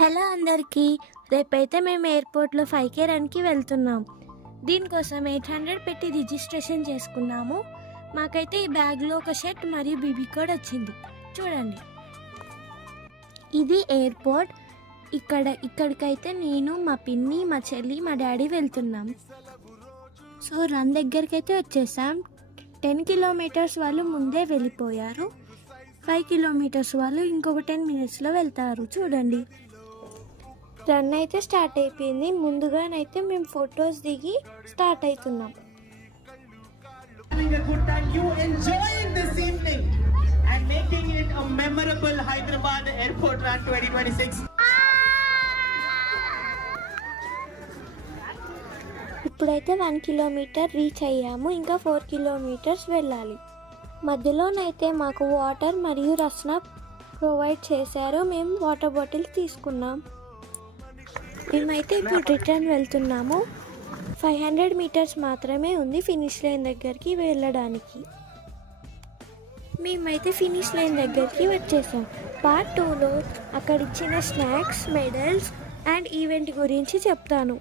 Hello అందరికీ, రేపైతే మేము ఎయిర్పోర్ట్లో 5K రన్కి వెళ్తున్నాం. దీనికోసం 800 పెట్టి రిజిస్ట్రేషన్ చేసుకున్నాము. మాకైతే ఈ బ్యాగ్లో ఒక షర్ట్ మరియు బీబీ కోడ్ వచ్చింది. చూడండి, ఇది ఎయిర్పోర్ట్. ఇక్కడికైతే నేను, మా పిన్ని, మా చెల్లి, మా డాడీ వెళ్తున్నాం. సో రన్ దగ్గరికి అయితే వచ్చేసాం. 10 కిలోమీటర్స్ వాళ్ళు ముందే వెళ్ళిపోయారు. 5 కిలోమీటర్స్ వాళ్ళు ఇంకొక 10 మినిట్స్లో వెళ్తారు. చూడండి, రన్ అయితే స్టార్ట్ అయిపోయింది. ముందుగానైతే మేము ఫొటోస్ దిగి స్టార్ట్ అవుతున్నాం. ఇప్పుడైతే 1 కిలోమీటర్ రీచ్ అయ్యాము. ఇంకా 4 కిలోమీటర్స్ వెళ్ళాలి. మధ్యలోనైతే మాకు వాటర్ మరియు రస్నా ప్రొవైడ్ చేశారు. మేము వాటర్ బాటిల్ తీసుకున్నాం. మేమైతే ఇప్పుడు రిటర్న్ వెళ్తున్నాము. 500 మీటర్స్ మాత్రమే ఉంది ఫినిష్ లైన్ దగ్గరికి వెళ్ళడానికి. మేమైతే ఫినిష్ లైన్ దగ్గరికి వచ్చేసాం. పార్ట్ 2లో అక్కడ ఇచ్చిన స్నాక్స్, మెడల్స్ అండ్ ఈవెంట్ గురించి చెప్తాను.